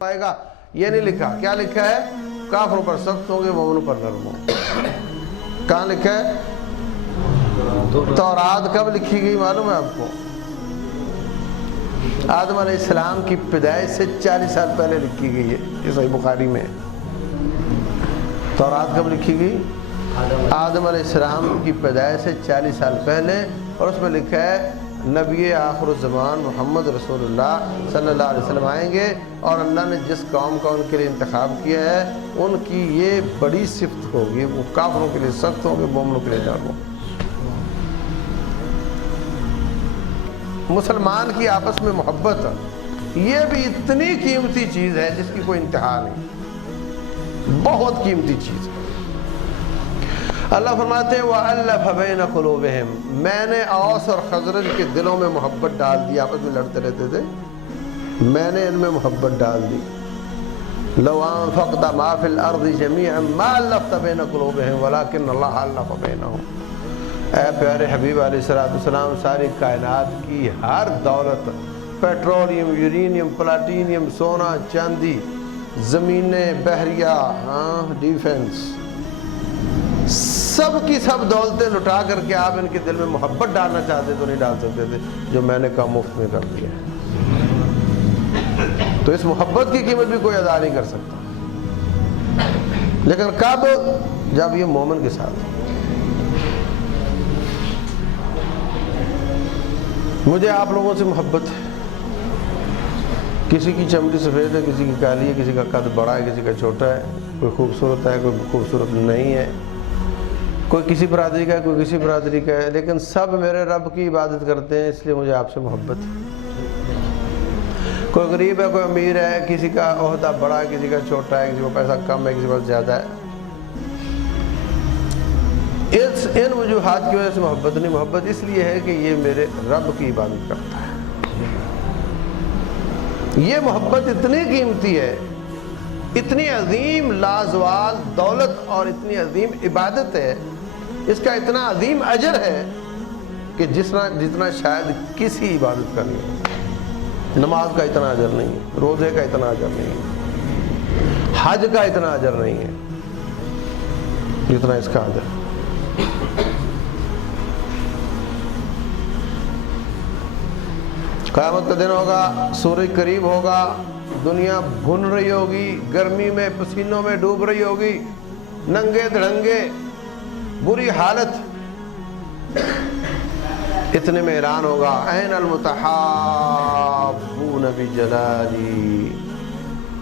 آئے گا یہ نہیں لکھا. کیا لکھا ہے؟ کافروں پر سخت ہوں گے، مومنوں پر نرم ہوں گے. کہاں لکھا ہے؟ تورات کب لکھی گئی معلوم ہے آپ کو؟ آدم علیہ السلام کی پیدائش سے 40 سال پہلے لکھی گئی ہے. یہ صحیح بخاری میں ہے. تورات کب لکھی گئی؟ آدم علیہ السلام کی پیدائش سے 40 سال پہلے، اور اس میں لکھا ہے نبی آخر الزمان محمد رسول اللہ صلی اللہ علیہ وسلم آئیں گے، اور اللہ نے جس قوم کا ان کے لیے انتخاب کیا ہے ان کی یہ بڑی صفت ہوگی، وہ کافروں کے لیے سخت ہوں گے، مومنوں کے لیے نرم ہوں گے. مسلمان کی آپس میں محبت یہ بھی اتنی قیمتی چیز ہے جس کی کوئی انتہا نہیں، بہت قیمتی چیز ہے. اللہ فرماتے ہیں وَأَلَّفَ بَيْنَ قُلُوبِهِمْ، میں نے اوس اور خزرج کے دلوں میں محبت ڈال دی. آپس میں لڑتے رہتے تھے، میں نے ان میں محبت ڈال دی. لَوْ أَنفَقْتَ مَا فِي الْأَرْضِ جَمِيعًا مَا أَلَّفْتَ بَيْنَ قُلُوبِهِمْ وَلَكِنَّ اللَّهَ أَلَّفَ بَيْنَهُمْ. اے پیارے حبیب علیہ السلام، ساری کائنات کی ہر دولت، پیٹرولیم، یورینیم، پلاٹینیم، سونا چاندی، زمینیں، بحریہ، ڈیفنس، سب کی سب دولتیں لٹا کر کے آپ ان کے دل میں محبت ڈالنا چاہتے تو نہیں ڈال سکتے تھے، جو میں نے کہا مفت میں کر دیا. تو اس محبت کی قیمت بھی کوئی ادا نہیں کر سکتا. لیکن کب؟ جب یہ مومن کے ساتھ. مجھے آپ لوگوں سے محبت ہے. کسی کی چمڑی سفید ہے، کسی کی کالی ہے، کسی کا قد بڑا ہے، کسی کا چھوٹا ہے، کوئی خوبصورت ہے، کوئی خوبصورت نہیں ہے، کوئی کسی برادری کا ہے، کوئی کسی برادری کا ہے، لیکن سب میرے رب کی عبادت کرتے ہیں، اس لیے مجھے آپ سے محبت ہے. کوئی غریب ہے، کوئی امیر ہے، کسی کا عہدہ بڑا ہے، کسی کا چھوٹا ہے، کسی کو پیسہ کم ہے، کسی کو زیادہ ہے. ان وجوہات کی وجہ سے محبت نہیں. محبت اس لیے ہے کہ یہ میرے رب کی عبادت کرتا ہے. یہ محبت اتنی قیمتی ہے، اتنی عظیم لازوال دولت اور اتنی عظیم عبادت ہے، اس کا اتنا عظیم اجر ہے کہ جتنا شاید کسی عبادت کا نہیں ہے. نماز کا اتنا اجر نہیں ہے، روزے کا اتنا اجر نہیں ہے، حج کا اتنا اجر نہیں ہے جتنا اس کا اجر. قیامت کا دن ہوگا، سورج قریب ہوگا، دنیا بھن رہی ہوگی، گرمی میں پسینوں میں ڈوب رہی ہوگی، ننگے دھڑنگے، بری حالت. اتنے میں اعلان ہوگا این المتحابون بجلالی.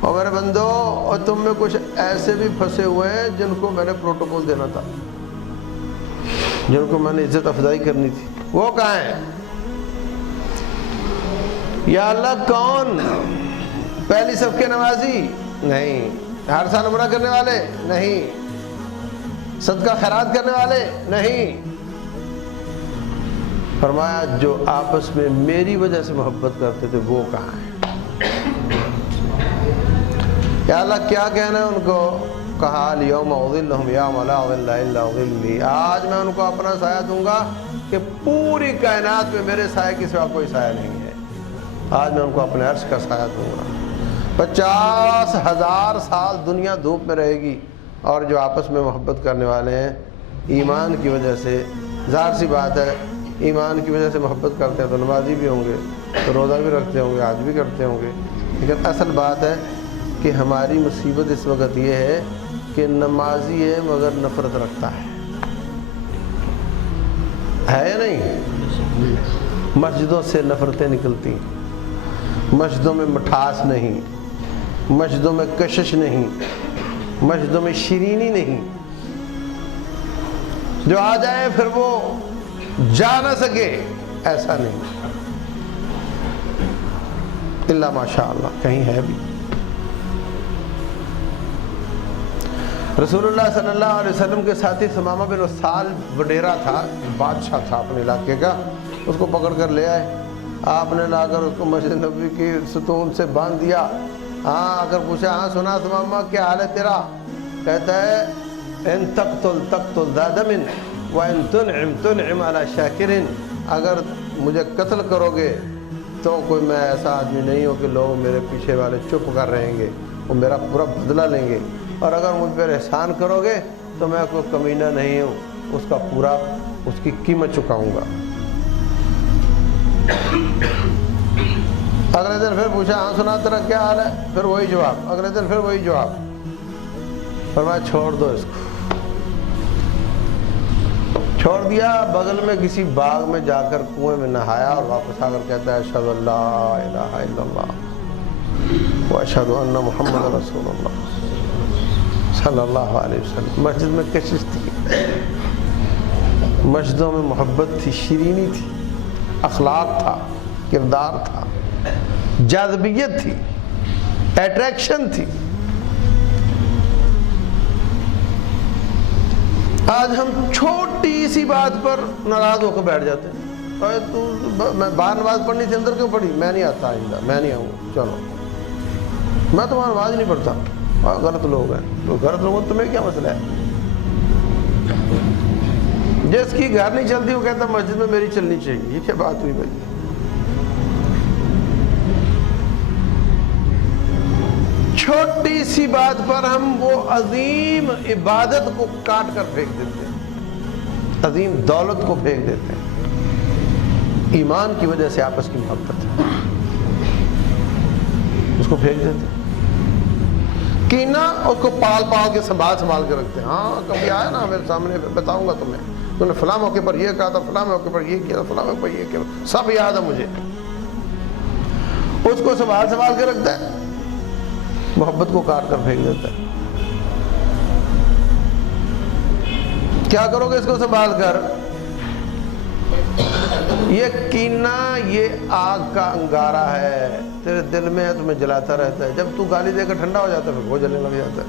اور میرے بندو، اور تم میں کچھ ایسے بھی پھنسے ہوئے ہیں جن کو میں نے پروٹوکول دینا تھا، جن کو میں نے عزت افزائی کرنی تھی. وہ کہاں ہیں؟ یا اللہ کون؟ پہلی صف کے نمازی نہیں، ہر سال عمرہ کرنے والے نہیں، صدقہ خیرات کرنے والے نہیں. فرمایا جو آپس میں میری وجہ سے محبت کرتے تھے وہ کہاں ہیں؟ یا اللہ کیا کہنا ہے ان کو؟ کہا الیوم اظلھم یوم لا ظل الا ظلی. آج میں ان کو اپنا سایہ دوں گا کہ پوری کائنات میں میرے سایہ کے سوا کوئی سایہ نہیں ہے. آج میں ان کو اپنے عرش کا سایہ دوں گا. 50,000 سال دنیا دھوپ میں رہے گی، اور جو آپس میں محبت کرنے والے ہیں ایمان کی وجہ سے، ظاہر سی بات ہے ایمان کی وجہ سے محبت کرتے ہیں تو نمازی بھی ہوں گے، تو روزہ بھی رکھتے ہوں گے، حج بھی کرتے ہوں گے. لیکن اصل بات ہے کہ ہماری مصیبت اس وقت یہ ہے کہ نمازی ہے مگر نفرت رکھتا ہے یا نہیں؟ مسجدوں سے نفرتیں نکلتی ہیں، مسجدوں میں مٹھاس نہیں، مسجدوں میں کشش نہیں، مسجدوں میں شیرینی نہیں. جو آ جائے پھر وہ جا نہ سکے، ایسا نہیں. اللہ ماشاء اللہ کہیں ہے بھی. رسول اللہ صلی اللہ علیہ وسلم کے ساتھی ثمامہ بن اسال وڈیرا تھا، بادشاہ تھا اپنے علاقے کا. اس کو پکڑ کر لے آئے، آپ نے لا کر اس کو مسجد نبوی کی ستون سے باندھ دیا. اگر پوچھا سنا ثمامہ کیا حال ہے تیرا؟ کہتا ہے ان تقتل تقتل ذا دم وان تنعم تنعم علی شاکر. اگر مجھے قتل کرو گے تو کوئی میں ایسا آدمی نہیں ہوں کہ لوگ میرے پیچھے والے چپ کر رہیں گے، وہ میرا پورا بدلہ لیں گے، اور اگر مجھ پر احسان کرو گے تو میں کوئی کمینہ نہیں ہوں، اس کا پورا اس کی قیمت چکاؤں گا۔ اگلے دن پھر پوچھا ہاں سنا تیرا کیا حال ہے؟ پھر وہی جواب، اگلے دن پھر وہی جواب۔ فرمایا چھوڑ دو اس کو، چھوڑ دیا۔ بغل میں کسی باغ میں جا کر کنویں میں نہایا اور واپس آ کر کہتا ہے اشہد ان لا الہ الا اللہ واشہد ان محمد رسول اللہ صلی اللہ علیہ وسلم۔ مسجد میں کشش تھی، مسجدوں میں محبت تھی، شیرینی تھی، اخلاق تھا، کردار تھا، جاذبیت تھی، اٹریکشن تھی۔ آج ہم چھوٹی سی بات پر ناراض ہو کر بیٹھ جاتے ہیں۔ تو میں باہر نماز پڑھنی تھی اندر کیوں پڑھی؟ میں نہیں آتا آئندہ، میں نہیں آؤں، چلو میں تمہارا نماز نہیں پڑھتا۔ غلط لوگ ہیں، تو غلط لوگوں تو تمہیں کیا مسئلہ ہے؟ جس کی گھر نہیں چلتی وہ کہتا مسجد میں میری چلنی چاہیے، یہ کیا بات ہوئی بھائی؟ چھوٹی سی بات پر ہم وہ عظیم عبادت کو کاٹ کر پھینک دیتے ہیں، عظیم دولت کو پھینک دیتے ہیں۔ ایمان کی وجہ سے آپس کی محبت ہے، اس کو پھینک دیتے ہیں۔ کینہ اس کو پال کے سنبھال کے رکھتے ہیں۔ ہاں کبھی آیا نا میرے سامنے، بتاؤں گا تمہیں، تم نے فلاں موقع پر یہ کہا تھا، فلاں موقع پر یہ کیا تھا، فلاں موقع پر یہ کیا تھا، سب یاد ہے مجھے۔ اس کو سنبھال کے رکھتا ہے، محبت کو کاٹ کر پھینک دیتا ہے۔ کیا کرو گے اس کو سنبھال کر؟ یہ کینہ یہ آگ کا انگارہ ہے، تیرے دل میں ہے، تمہیں جلاتا رہتا ہے۔ جب تو گالی دے کر ٹھنڈا ہو جاتا ہے پھر وہ جلنے لگ جاتا ہے۔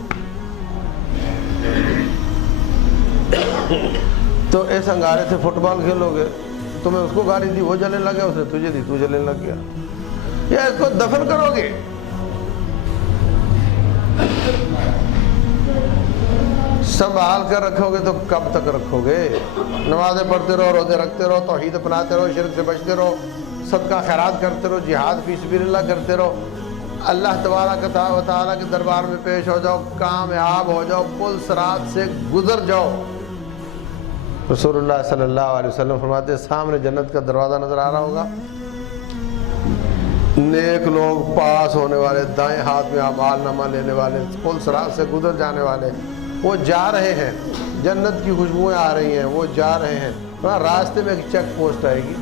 تو اس انگارے سے فٹ بال کھیلو گے، تمہیں اس کو گالی دی وہ جلنے لگ گیا، اس نے تجھے دی تو جلنے لگ گیا، یا اس کو دفن کرو گے؟ سنبھال کر رکھو گے تو کب تک رکھو گے؟ نمازیں پڑھتے رہو، روزے رکھتے رہو، توحید اپناتے رہو، شرک سے بچتے رہو، صدقہ خیرات کرتے رہو، جہاد فی سبیل اللہ کرتے رہو، اللہ تبارک و تعالیٰ کے دربار میں پیش ہو جاؤ، کامیاب ہو جاؤ، پل صراط سے گزر جاؤ۔ رسول اللہ صلی اللہ علیہ وسلم فرماتے ہیں سامنے جنت کا دروازہ نظر آ رہا ہوگا، نیک لوگ پاس ہونے والے، دائیں ہاتھ میں اعمال نامہ لینے والے، پل صراط سے گزر جانے والے، وہ جا رہے ہیں، جنت کی خوشبوئیں آ رہی ہیں، وہ جا رہے ہیں۔ راستے میں ایک چیک پوسٹ آئے گی،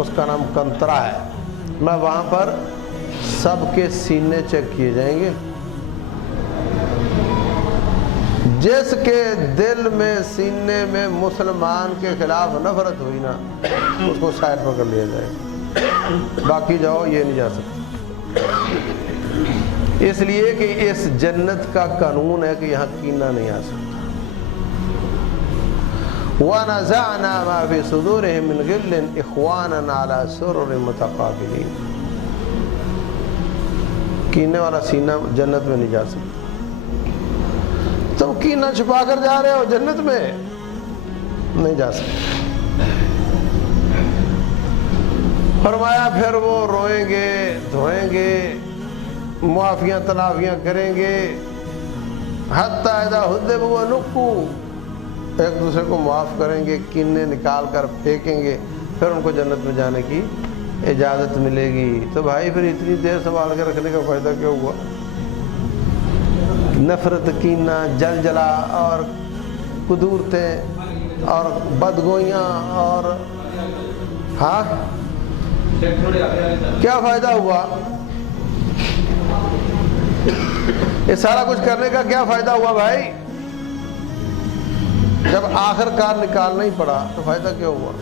اس کا نام کنترا ہے، میں وہاں پر سب کے سینے چیک کیے جائیں گے۔ جس کے دل میں سینے میں مسلمان کے خلاف نفرت ہوئی نا، اس کو سائڈ پر کر لیا جائے گا، باقی جاؤ یہ نہیں جا سکتے۔ اس لیے کہ اس جنت کا قانون ہے کہ یہاں کینہ نہیں آ سکتا۔ وَنَزَعْنَا مَا فِي صُدُورِهِم مِّن غِلٍّ إِخْوَانًا عَلَىٰ سُرُرٍ مُتَقَابِلِينَ۔ کینے والا سینہ جنت میں نہیں جا سکتا۔ تم کینہ چھپا کر جا رہے ہو جنت میں، نہیں جا سکتے۔ فرمایا پھر وہ روئیں گے، دھوئیں گے، معافیاں تلافیاں کریں گے، حتیٰ اذا حُذِّبُوا وَنُقُّوا، ایک دوسرے کو معاف کریں گے، کینے نکال کر پھینکیں گے، پھر ان کو جنت میں جانے کی اجازت ملے گی۔ تو بھائی پھر اتنی دیر سنبھال کے رکھنے کا فائدہ کیا ہوا؟ نفرت، کینہ، جلجلہ اور قدورتیں اور بدگوئیاں اور ہاں کیا فائدہ ہوا؟ یہ سارا کچھ کرنے کا کیا فائدہ ہوا بھائی؟ جب آخر کار نکالنا ہی پڑا تو فائدہ کیا ہوا؟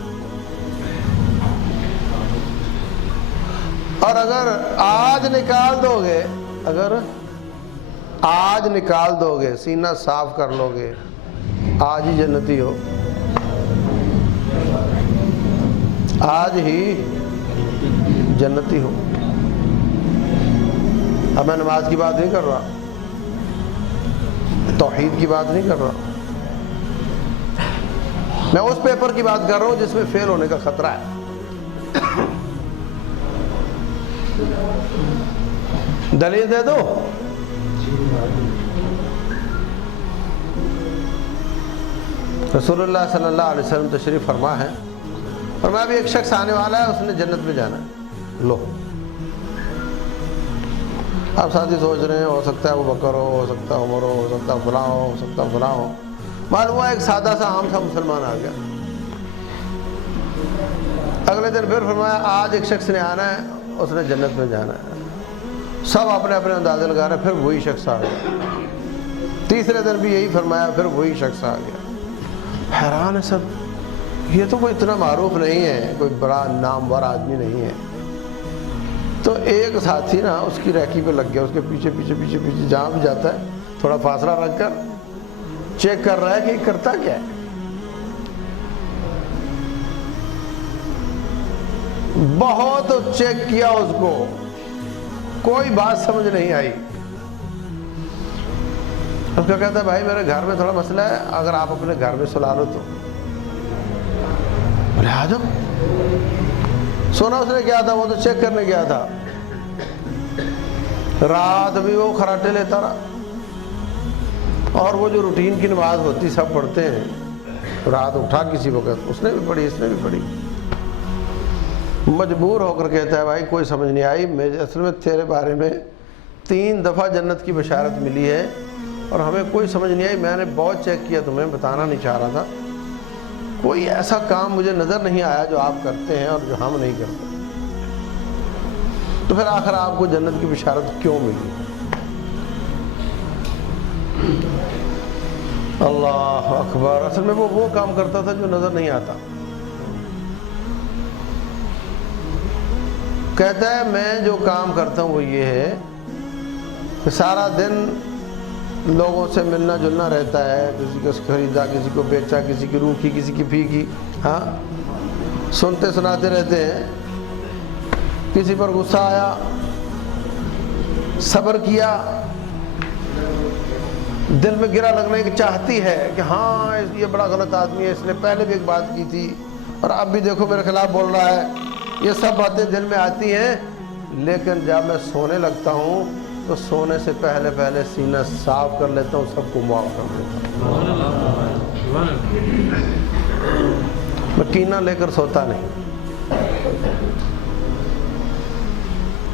اور اگر آج نکال دو گے، اگر آج نکال دو گے، سینہ صاف کر لو گے، آج ہی جنتی ہو، آج ہی جنتی ہو۔ اب میں نماز کی بات نہیں کر رہا، توحید کی بات نہیں کر رہا، میں اس پیپر کی بات کر رہا ہوں جس میں فیل ہونے کا خطرہ ہے۔ دلیل دے دو؟ رسول اللہ صلی اللہ علیہ وسلم تشریف فرما ہے، فرمایا بھی ایک شخص آنے والا ہے، اس نے جنت میں جانا ہے۔ لو آپ ساتھی سوچ رہے ہیں ہو سکتا ہے ابو بکر ہو سکتا ہے عمر ہو سکتا ہے فلاں ہو سکتا ہے فلاں ہو، معلوم ہوا ایک سادہ سا عام سا مسلمان آ گیا۔ اگلے دن پھر فرمایا آج ایک شخص نے آنا ہے، اس نے جنت میں جانا ہے۔ سب اپنے اپنے اندازے لگا رہے ہیں، پھر وہی شخص آ گیا۔ تیسرے دن بھی یہی فرمایا، پھر وہی شخص آ گیا۔ حیران ہے سب، یہ تو کوئی اتنا معروف نہیں ہے، کوئی بڑا نامور آدمی نہیں ہے۔ تو ایک ساتھی نا اس کی ریکی پہ لگ گیا، اس کے پیچھے پیچھے پیچھے پیچھے جہاں بھی جاتا ہے تھوڑا فاصلہ رکھ کر چیک کر رہا ہے کہ کرتا کیا ہے۔ بہت چیک کیا اس کو، کوئی بات سمجھ نہیں آئی۔ اس کا کہتا ہے بھائی میرے گھر میں تھوڑا مسئلہ ہے، اگر آپ اپنے گھر میں سلا لو تو۔ بولے آ جاؤ۔ سونا اس نے کیا تھا، وہ تو چیک کرنے گیا تھا، رات بھی وہ خراٹے لیتا رہا، اور وہ جو روٹین کی نماز ہوتی سب پڑھتے ہیں، رات اٹھا کسی وقت، اس نے بھی پڑھی اس نے بھی پڑھی۔ مجبور ہو کر کہتا ہے بھائی کوئی سمجھ نہیں آئی، میں اصل میں تیرے بارے میں 3 دفعہ جنت کی بشارت ملی ہے اور ہمیں کوئی سمجھ نہیں آئی، میں نے بہت چیک کیا، تمہیں بتانا نہیں چاہ رہا تھا، کوئی ایسا کام مجھے نظر نہیں آیا جو آپ کرتے ہیں اور جو ہم نہیں کرتے، تو پھر آخر آپ کو جنت کی بشارت کیوں ملی؟ اللہ اکبر۔ اصل میں وہ کام کرتا تھا جو نظر نہیں آتا۔ کہتا ہے میں جو کام کرتا ہوں وہ یہ ہے کہ سارا دن لوگوں سے ملنا جلنا رہتا ہے، کسی کو خریدا کسی کو بیچا، کسی کی روکھی کسی کی پھیکی، ہاں سنتے سناتے رہتے ہیں۔ کسی پر غصہ آیا، صبر کیا، دل میں گرا لگنے کی چاہتی ہے کہ ہاں یہ بڑا غلط آدمی ہے، اس نے پہلے بھی ایک بات کی تھی اور اب بھی دیکھو میرے خلاف بول رہا ہے، یہ سب باتیں دل میں آتی ہیں، لیکن جب میں سونے لگتا ہوں تو سونے سے پہلے سینہ صاف کر لیتا ہوں، سب کو معاف کر دیتا ہوں، میں کینہ لے کر سوتا نہیں۔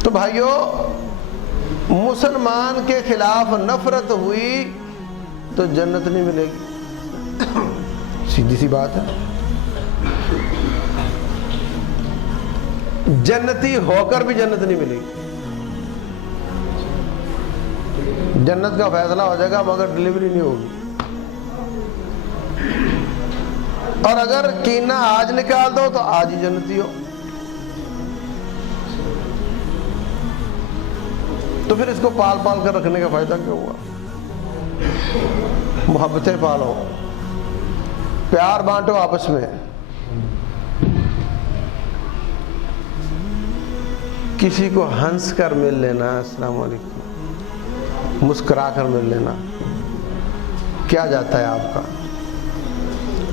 تو بھائیو، مسلمان کے خلاف نفرت ہوئی تو جنت نہیں ملے گی، سیدھی سی بات ہے۔ جنتی ہو کر بھی جنت نہیں ملے گی، جنت کا فیصلہ ہو جائے گا مگر ڈلیوری نہیں ہوگی۔ اور اگر کینہ آج نکال دو تو آج ہی جنتی ہو، تو پھر اس کو پال پال کر رکھنے کا فائدہ کیا ہوا؟ محبتیں پالو، پیار بانٹو آپس میں، کسی کو ہنس کر مل لینا، السلام علیکم، مسکرا کر مل لینا، کیا جاتا ہے آپ کا؟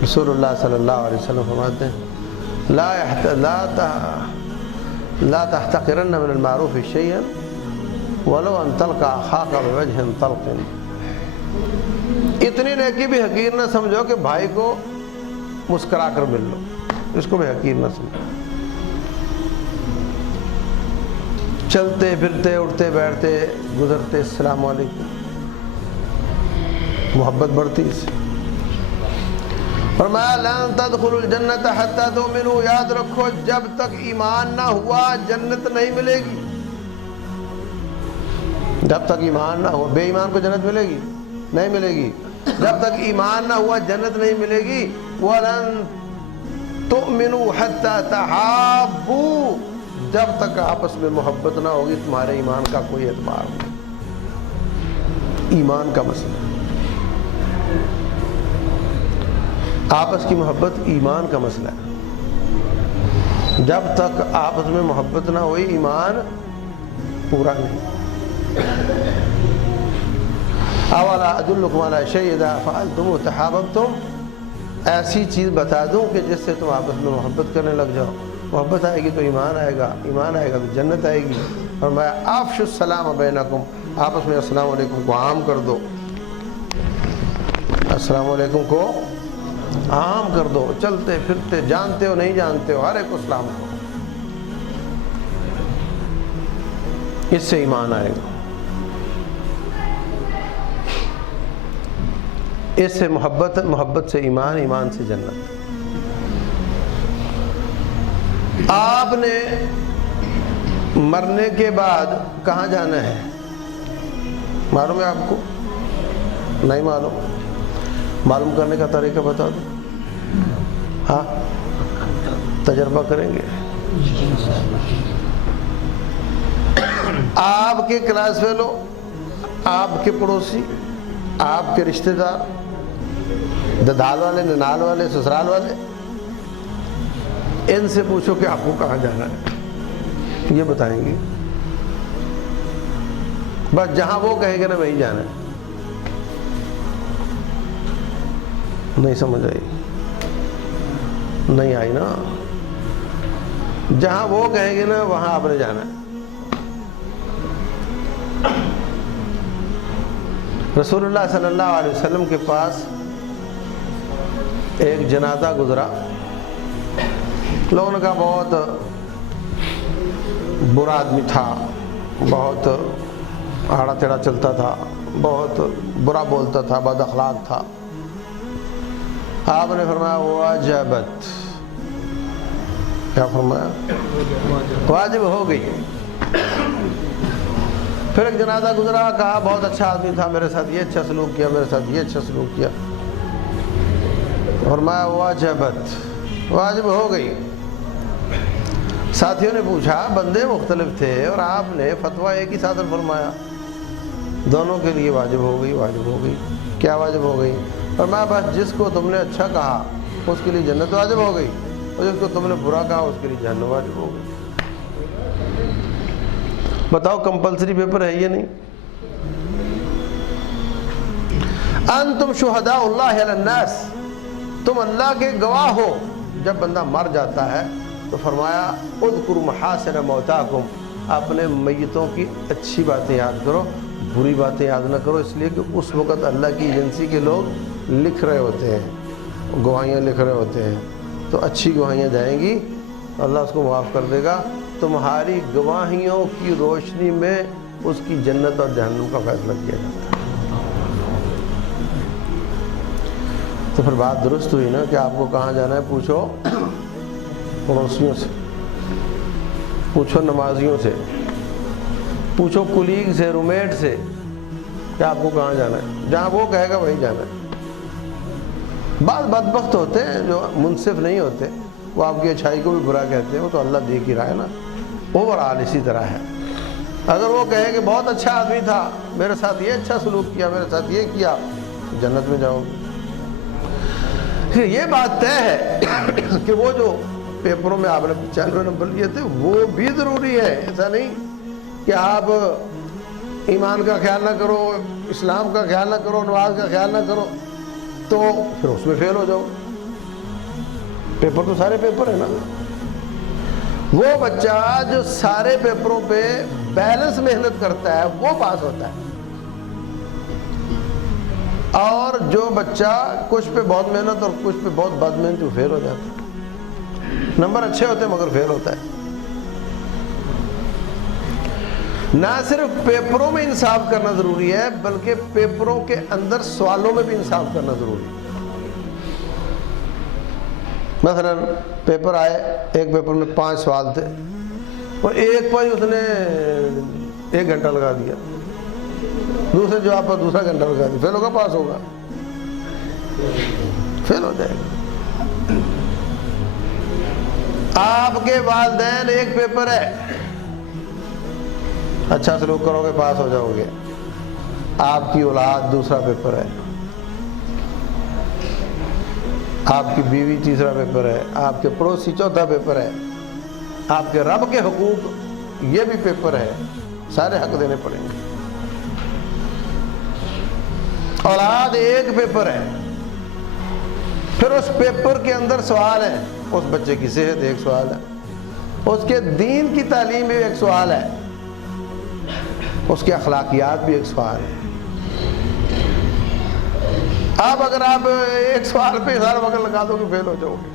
رسول اللہ صلی اللہ علیہ وسلم فرماتے ہیں لا تحتقرن من المعروف شيئا ولو ان تلقى اخاك بوجه طلق۔ اتنی نیکی بھی حقیر نہ سمجھو کہ بھائی کو مسکرا کر مل لو، اس کو بھی حقیر نہ سمجھو۔ چلتے پھرتے اٹھتے بیٹھتے گزرتے السلام علیکم، محبت بڑھتی اس سے۔ فرمایا لن تدخلوا الجنت حتی تؤمنوا، یاد رکھو جب تک ایمان نہ ہوا جنت نہیں ملے گی، جب تک ایمان نہ ہوا۔ بے ایمان کو جنت ملے گی؟ نہیں ملے گی۔ جب تک ایمان نہ ہوا جنت نہیں ملے گی۔ وَلَن تُؤْمِنُوا حَتَّى تَحَابُّوا، جب تک آپس میں محبت نہ ہوگی تمہارے ایمان کا کوئی اعتبار نہیں۔ ایمان کا مسئلہ، آپس کی محبت ایمان کا مسئلہ ہے۔ جب تک آپس میں محبت نہ ہوئی ایمان پورا نہیں۔ اولا ادلکم علی شیء اذا فعلتم تحاببتم، ایسی چیز بتا دوں کہ جس سے تم آپس میں محبت کرنے لگ جاؤ۔ محبت آئے گی تو ایمان آئے گا، ایمان آئے گا تو جنت آئے گی۔ فرمایا افشوا السلام بینکم، آپس میں السلام علیکم کو عام کر دو، السلام علیکم کو عام کر دو، چلتے پھرتے جانتے ہو نہیں جانتے ہو ہر ایک کو سلام کرو، اس سے ایمان آئے گا، اس سے محبت، محبت سے ایمان، ایمان سے جنت۔ آپ نے مرنے کے بعد کہاں جانا ہے معلوم ہے آپ کو؟ نہیں معلوم؟ معلوم کرنے کا طریقہ بتا دو۔ ہاں تجربہ کریں گے۔ آپ کے کلاس فیلو، آپ کے پڑوسی، آپ کے رشتہ دار، ددال والے، ننال والے، سسرال والے، ان سے پوچھو کہ آپ کو کہاں جانا ہے، یہ بتائیں گے۔ بس جہاں وہ کہیں گے نا وہیں جانا ہے۔ نہیں سمجھ آئی؟ نہیں آئی نا؟ جہاں وہ کہیں گے نا وہاں آپ نے جانا ہے۔ رسول اللہ صلی اللہ علیہ وسلم کے پاس ایک جنازہ گزرا، لوگوں نے کہا بہت برا آدمی تھا، بہت آڑا تیڑا چلتا تھا، بہت برا بولتا تھا، بد اخلاق تھا۔ آپ نے فرمایا واجبت، کیا فرمایا؟ واجب ہو گئی۔ پھر ایک جنازہ گزرا، کہا بہت اچھا آدمی تھا، میرے ساتھ یہ اچھا سلوک کیا، میرے ساتھ یہ اچھا سلوک کیا، فرمایا واجبت، واجب ہو گئی۔ ساتھیوں نے پوچھا، بندے مختلف تھے اور آپ نے فتویٰ ایک ہی ساتھ فرمایا، دونوں کے لیے واجب ہو گئی، واجب ہو گئی۔ کیا واجب ہو گئی؟ فرمایا بس جس کو تم نے اچھا کہا اس کے لیے جنت واجب ہو گئی، اور جس کو تم نے برا کہا اس کے لیے جہنم واجب ہو گئی۔ بتاؤ کمپلسری پیپر ہے یہ نہیں؟ انتم شہداء اللہ علی الناس، تم اللہ کے گواہ ہو۔ جب بندہ مر جاتا ہے تو فرمایا اذکروا محاسن موتاکم، اپنے میتوں کی اچھی باتیں یاد کرو، بری باتیں یاد نہ کرو، اس لیے کہ اس وقت اللہ کی ایجنسی کے لوگ لکھ رہے ہوتے ہیں، گواہیاں لکھ رہے ہوتے ہیں، تو اچھی گواہیاں جائیں گی، اللہ اس کو معاف کر دے گا۔ تمہاری گواہیوں کی روشنی میں اس کی جنت اور جہنم کا فیصلہ کیا جاتا ہے۔ تو پھر بات درست ہوئی نا کہ آپ کو کہاں جانا ہے؟ پوچھو پڑوسیوں سے، پوچھو نمازیوں سے، پوچھو کلیگ سے، رومیٹ سے کہ آپ کو کہاں جانا ہے، جہاں وہ کہے گا وہیں جانا ہے۔ بعض بدبخت ہوتے ہیں جو منصف نہیں ہوتے، وہ آپ کی اچھائی کو بھی برا کہتے ہیں، وہ تو اللہ دیکھ ہی رہا ہے نا۔ اوورآل اسی طرح ہے، اگر وہ کہے کہ بہت اچھا آدمی تھا، میرے ساتھ یہ اچھا سلوک کیا، میرے ساتھ یہ کیا، جنت میں جاؤ گے۔ پھر یہ بات طے ہے کہ وہ جو پیپروں میں آپ نے 95 نمبر لیے تھے وہ بھی ضروری ہے، ایسا نہیں کہ آپ ایمان کا خیال نہ کرو، اسلام کا خیال نہ کرو، نماز کا خیال نہ کرو تو پھر اس میں فیل ہو جاؤ۔ پیپر تو سارے پیپر ہیں نا۔ وہ بچہ جو سارے پیپروں پہ بیلنس محنت کرتا ہے وہ پاس ہوتا ہے، اور جو بچہ کچھ پہ بہت محنت اور کچھ پہ بہت بد محنت وہ فیل ہو جاتا ہے۔ نمبر اچھے ہوتے ہیں مگر فیل ہوتا ہے۔ نہ صرف پیپروں میں انصاف کرنا ضروری ہے بلکہ پیپروں کے اندر سوالوں میں بھی انصاف کرنا ضروری ہے۔ مثلا پیپر آئے، ایک پیپر میں 5 سوال تھے اور ایک پر اس نے 1 گھنٹہ لگا دیا، دوسرے جواب پر دوسرا گھنٹہ لگا دیا، فیل ہوگا پاس ہوگا؟ فیل ہو جائے گا۔ آپ کے والدین ایک پیپر ہے، اچھا سلوک کرو گے پاس ہو جاؤ گے، آپ کی اولاد دوسرا پیپر ہے، آپ کی بیوی تیسرا پیپر ہے، آپ کے پڑوسی چوتھا پیپر ہے، آپ کے رب کے حقوق یہ بھی پیپر ہے، سارے حق دینے پڑیں گے۔ اولاد ایک پیپر ہے، پھر اس پیپر کے اندر سوال ہے، اس بچے کی صحت ایک سوال ہے، اس کے دین کی تعلیم بھی ایک سوال ہے، اس کے اخلاقیات بھی ایک سوال ہے۔ اگر آپ ایک سوال پہ سارا وقت لگا دو گے فیل ہو جاؤ گے۔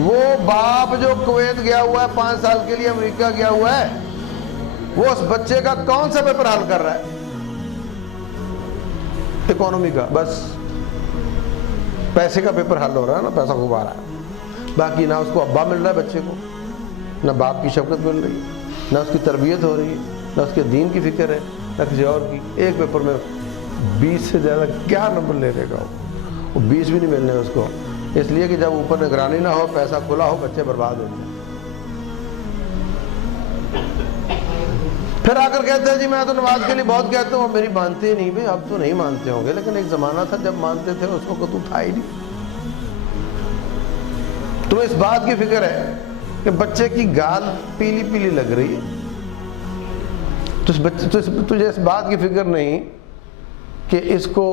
وہ باپ جو کویت گیا ہوا ہے 5 سال کے لیے امریکہ گیا ہوا ہے، وہ اس بچے کا کون سا پیپر حل کر رہا ہے؟ اکانومی کا، بس پیسے کا پیپر حل ہو رہا ہے نا، پیسہ خوب آ رہا ہے، باقی نہ اس کو ابا مل رہا ہے بچے کو، نہ باپ کی شفقت مل رہی ہے، نہ اس کی تربیت ہو رہی ہے، نہ اس کے دین کی فکر ہے، نہ کسی اور کی۔ ایک پیپر میں 20 سے زیادہ کیا نمبر لے لے گا وہ 20 بھی نہیں ملنے اس کو، اس لیے کہ جب اوپر نگرانی نہ ہو، پیسہ کھلا ہو، بچے برباد ہو جائیں۔ پھر آ کر کہتے ہیں جی میں تو نماز کے لیے بہت کہتا ہوں، میری مانتے ہی نہیں۔ بھائی اب تو نہیں مانتے ہوں گے، لیکن ایک زمانہ تھا جب مانتے تھے، اس وقت تو تھا ہی نہیں۔ تمہیں اس بات کی فکر ہے کہ بچے کی گال پیلی پیلی لگ رہی ہے، تجھے اس بات کی فکر نہیں کہ اس کو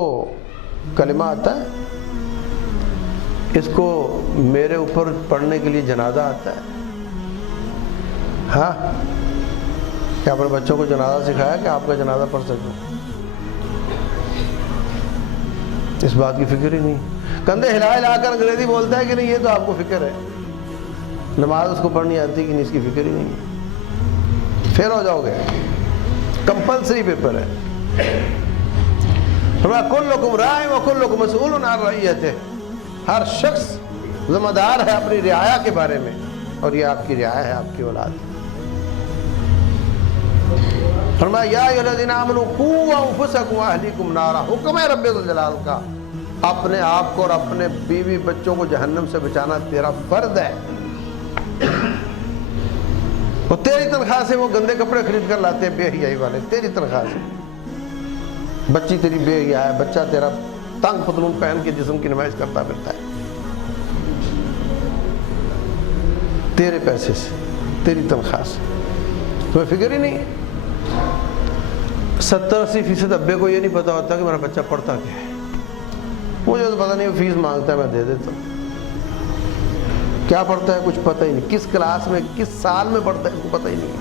کلمہ آتا ہے، اس کو میرے اوپر پڑھنے کے لیے جنازہ آتا ہے؟ ہاں، کیا اپنے بچوں کو جنازہ سکھایا کہ آپ کا جنازہ پڑھ سکوں؟ اس بات کی فکر ہی نہیں۔ کندھے ہلا ہلا کر انگریزی بولتا ہے کہ نہیں، یہ تو آپ کو فکر ہے۔ نماز اس کو پڑھنی آتی کہ نہیں، اس کی فکر ہی نہیں۔ فیل ہو جاؤ گے، کمپلسری پیپر ہے۔ کلکم راع وکلکم مسئول عن رعیتہ، ہر شخص ذمہ دار ہے اپنی رعایا کے بارے میں، اور یہ آپ کی رعایا ہے، آپ کی اولاد۔ فرمایا یا ایھا الذین آمنوا قوا انفسکم واہلیکم نارا، حکم ہے رب ذوالجلال کا، اپنے آپ کو اور اپنے بیوی بچوں کو جہنم سے بچانا تیرا فرض ہے۔ وہ تیری تنخواہ سے وہ گندے کپڑے خرید کر لاتے ہیں بے حیائی والے، تیری تنخواہ سے۔ بچی تیری بے حیا ہے، بچہ تیرا تنگ پتلون پہن کے جسم کی نمائش کرتا پھرتا ہے، تیرے پیسے سے، تیری تنخواہ سے۔ تمہیں فکر ہی نہیں۔ 70-80% ابے کو یہ نہیں پتا ہوتا کہ میرا بچہ پڑھتا کیا ہے۔ مجھے تو پتہ نہیں، وہ فیس مانگتا ہے میں دے دیتا ہوں۔ کیا پڑھتا ہے کچھ پتہ ہی نہیں، کس کلاس میں کس سال میں پڑھتا ہے کو پتہ ہی نہیں۔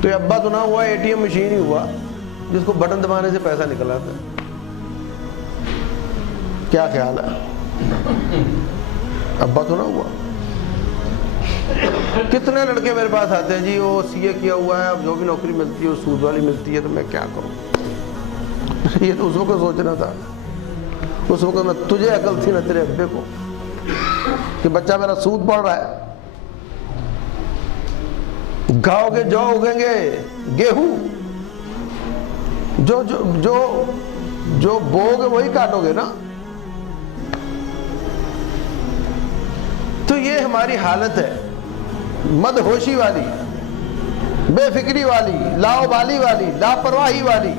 تو یہ ابا تو نہ ہوا، ATM مشین ہی ہوا جس کو بٹن دبانے سے پیسہ نکل آتا ہے۔ کیا خیال ہے؟ ابا تو نہ ہوا۔ کتنے لڑکے میرے پاس آتے ہیں جی وہ CA کیا ہوا ہے، اب جو بھی نوکری ملتی ہے وہ سود والی ملتی ہے، تو میں کیا کروں؟ یہ تو اس وقت سوچنا تھا، اس وقت نہ تجھے عقل تھی نہ تیرے ابے کو کہ بچہ میرا سود پڑ رہا ہے۔ گاؤ کے جو اگیں گے گیہوں، جو جو جو جو بو گے وہی کاٹو گے نا۔ تو یہ ہماری حالت ہے، مدہوشی والی، بے فکری والی، لاؤبالی والی، لاپرواہی والی۔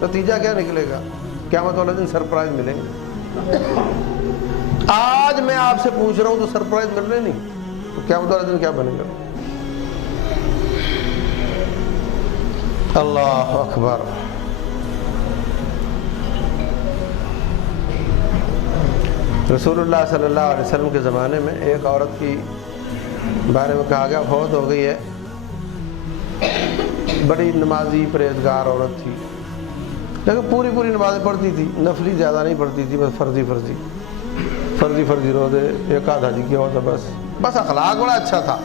نتیجہ کیا نکلے گا؟ قیامت والے دن سرپرائز ملیں گے۔ آج میں آپ سے پوچھ رہا ہوں تو سرپرائز مل رہے نہیں، تو قیامت والے دن کیا بنے گا؟ اللہ اکبر۔ رسول اللہ صلی اللہ علیہ وسلم کے زمانے میں ایک عورت کی بارے میں کہا گیا فوت ہو گئی ہے، بڑی نمازی پرہیزگار عورت تھی، لیکن پوری نمازیں پڑھتی تھی، نفلی زیادہ نہیں پڑھتی تھی، بس فرضی روزے ایک آدھ حج کیا ہوتا بس اخلاق بڑا اچھا تھا،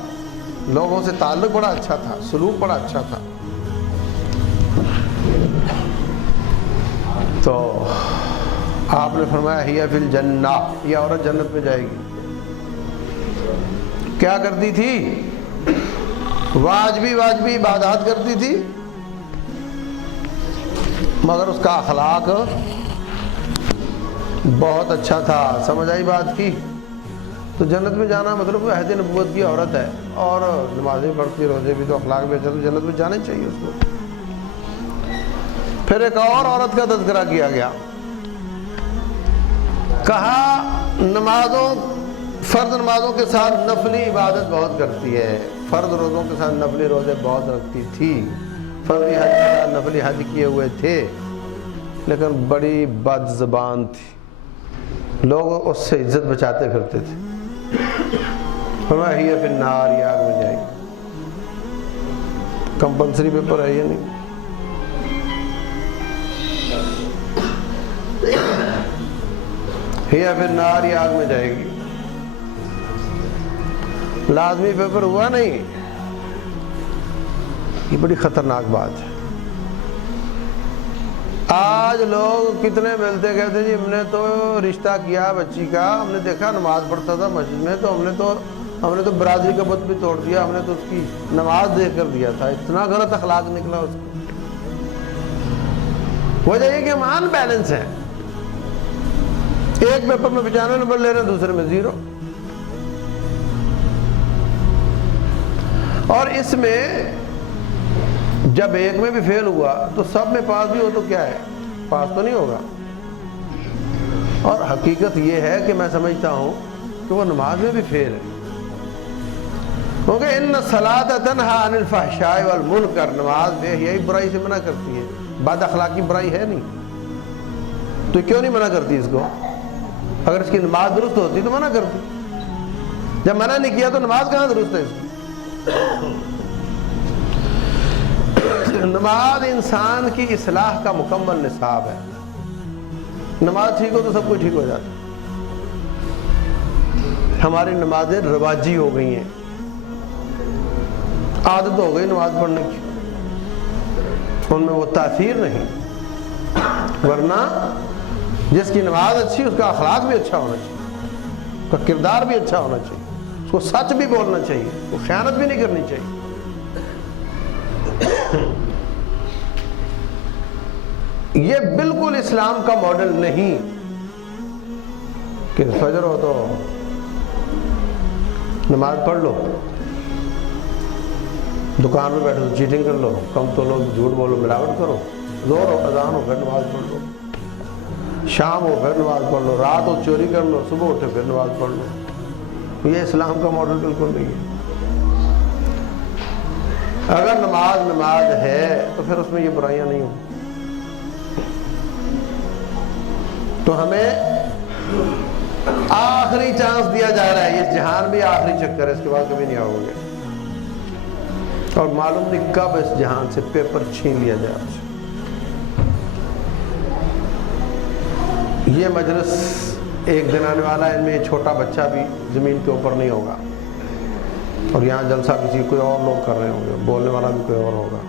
لوگوں سے تعلق بڑا اچھا تھا، سلوک بڑا اچھا تھا۔ تو آپ نے فرمایا ہی فی الجنہ، یہ عورت جنت میں جائے گی۔ کیا کرتی تھی؟ واجبی عبادات کرتی تھی، مگر اس کا اخلاق بہت اچھا تھا۔ سمجھ آئی بات کی؟ تو جنت میں جانا مطلب عہد نبوت کی عورت ہے، اور نمازیں پڑھتی، روزے بھی، تو اخلاق بھی اچھا، تو جنت میں جانا چاہیے اس کو۔ پھر ایک اور عورت کا تذکرہ کیا گیا، کہا فرض نمازوں کے ساتھ نفلی عبادت بہت کرتی ہے، فرض روزوں کے ساتھ نفلی روزے بہت رکھتی تھی، فرضی حج کے ساتھ نفلی حج کیے ہوئے تھے، لیکن بڑی بد زبان تھی، لوگ اس سے عزت بچاتے پھرتے تھے. فرمایا ہی فی النار، یہ آگ میں جائے گی. کمپلسری پیپر ہے یہ نہیں. ہی فی النار، یہ آگ میں جائے گی. لازمی پیپر ہوا نہیں. یہ بڑی خطرناک بات ہے. آج لوگ کتنے ملتے کہتے جی ہم نے تو رشتہ کیا بچی کا، ہم نے دیکھا نماز پڑھتا تھا مسجد میں، تو ہم نے تو برادری کا بت بھی توڑ دیا، ہم نے تو اس کی نماز دیکھ کر دیا تھا. اتنا غلط اخلاق نکلا اس کو. وجہ یہ کہ ہم ان بیلنس ہیں. ایک پیپر میں 95 نمبر لے رہے ہیں، دوسرے میں 0. اور اس میں جب ایک میں بھی فیل ہوا تو سب میں پاس بھی ہو تو کیا ہے، پاس تو نہیں ہوگا. اور حقیقت یہ ہے کہ میں سمجھتا ہوں کہ وہ نماز میں بھی فیل ہے، کیونکہ ان الصلاۃ تنہی عن الفحشاء والمنکر، نماز بے حیائی برائی سے منع کرتی ہے. بد اخلاقی برائی ہے نہیں، تو کیوں نہیں منع کرتی اس کو؟ اگر اس کی نماز درست ہوتی تو منع کرتی. جب منع نہیں کیا تو نماز کہاں درست ہے اس کی؟ نماز انسان کی اصلاح کا مکمل نصاب ہے. نماز ٹھیک ہو تو سب کچھ ٹھیک ہو جاتا. ہماری نمازیں رواجی ہو گئی ہیں، عادت ہو گئی نماز پڑھنے کی، ان میں وہ تاثیر نہیں. ورنہ جس کی نماز اچھی، اس کا اخلاق بھی اچھا ہونا چاہیے، اس کا کردار بھی اچھا ہونا چاہیے، اس کو سچ بھی بولنا چاہیے، وہ خیانت بھی نہیں کرنی چاہیے. یہ بالکل اسلام کا ماڈل نہیں کہ فجر ہو تو نماز پڑھ لو، دکان میں بیٹھو تو چیٹنگ کر لو، کم تو لوگ جھوٹ بولو، ملاوٹ کرو، زور ہو اذان ہو پھر نماز پڑھ لو، شام ہو پھر نماز پڑھ لو، رات ہو چوری کر لو، صبح اٹھے پھر نماز پڑھ لو. یہ اسلام کا ماڈل بالکل نہیں ہے. اگر نماز ہے تو پھر اس میں یہ برائیاں نہیں ہوں. تو ہمیں آخری چانس دیا جا رہا ہے. یہ جہان بھی آخری چکر ہے، اس کے بعد کبھی نہیں آؤ گے. اور معلوم نہیں کب اس جہان سے پیپر چھین لیا جائے آپ سے. یہ مجلس ایک دن آنے والا ہے، ان میں چھوٹا بچہ بھی زمین کے اوپر نہیں ہوگا، اور یہاں جلسہ کسی کوئی اور لوگ کر رہے ہوں گے، بولنے والا بھی کوئی اور ہوگا.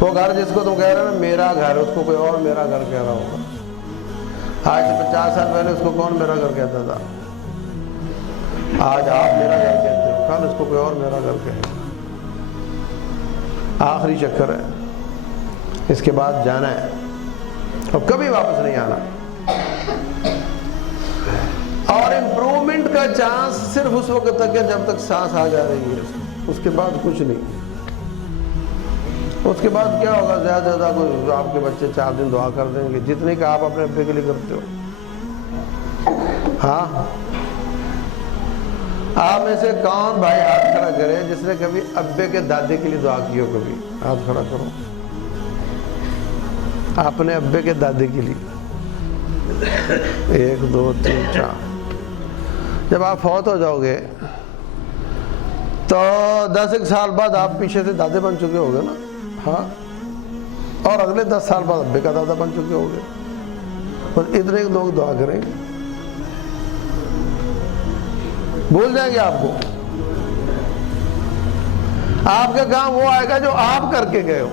وہ گھر جس کو تم کہہ رہے ہو نا میرا گھر، اس کو کوئی اور میرا گھر کہہ رہا ہوگا. آج سے 50 سال پہلے اس کو کون میرا گھر کہتا تھا؟ آج آپ میرا گھر کہتے ہو، کل اس کو کوئی اور میرا گھر کہے گا. آخری چکر ہے، اس کے بعد جانا ہے اور کبھی واپس نہیں آنا. اور امپرومنٹ کا چانس صرف اس وقت تک ہے جب تک سانس آ جا رہی ہے، اس کے بعد کچھ نہیں. اس کے بعد کیا ہوگا؟ زیادہ سے زیادہ کوئی آپ کے بچے 4 دن دعا کر دیں گے، جتنے کا آپ اپنے ابے کے لیے کرتے ہو. ہاں، آپ میں سے کون بھائی ہاتھ کھڑا کرے جس نے کبھی ابے کے دادے کے لیے دعا کی ہو؟ کبھی ہاتھ کھڑا کرو. اپنے ابے کے دادے کے لیے 1 2 3 4. جب آپ فوت ہو جاؤ گے تو 10 سال بعد آپ پیچھے سے دادے بن چکے ہو گے نا. ہاں، اور اگلے 10 سال بعد ابے کا دادا بن چکے ہو گے. بس اتنے لوگ دعا کریں گے، بھول جائیں گے آپ کو. آپ کے کام وہ آئے گا جو آپ کر کے گئے ہو،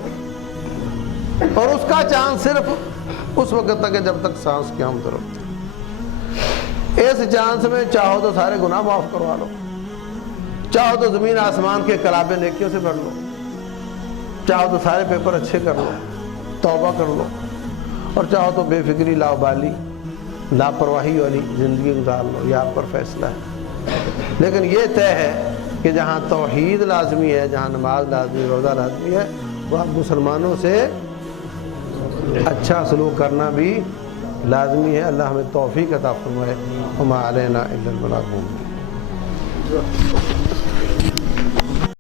اور اس کا چانس صرف اس وقت تک ہے جب تک سانس قیامت رکھتے. اس چانس میں چاہو تو سارے گناہ معاف کروا لو، چاہو تو زمین آسمان کے کلابے نیکیوں سے بھر لو، چاہو تو سارے پیپر اچھے کر لو، توبہ کر لو، اور چاہو تو بے فکری، لاؤبالی، لاپرواہی والی زندگی گزار لو. یہ آپ پر فیصلہ ہے. لیکن یہ طے ہے کہ جہاں توحید لازمی ہے، جہاں نماز لازمی، روزہ لازمی ہے، وہاں مسلمانوں سے اچھا سلوک کرنا بھی لازمی ہے. اللہ ہمیں توفیق عطا فرمائے. وما علینا الا البلاغ.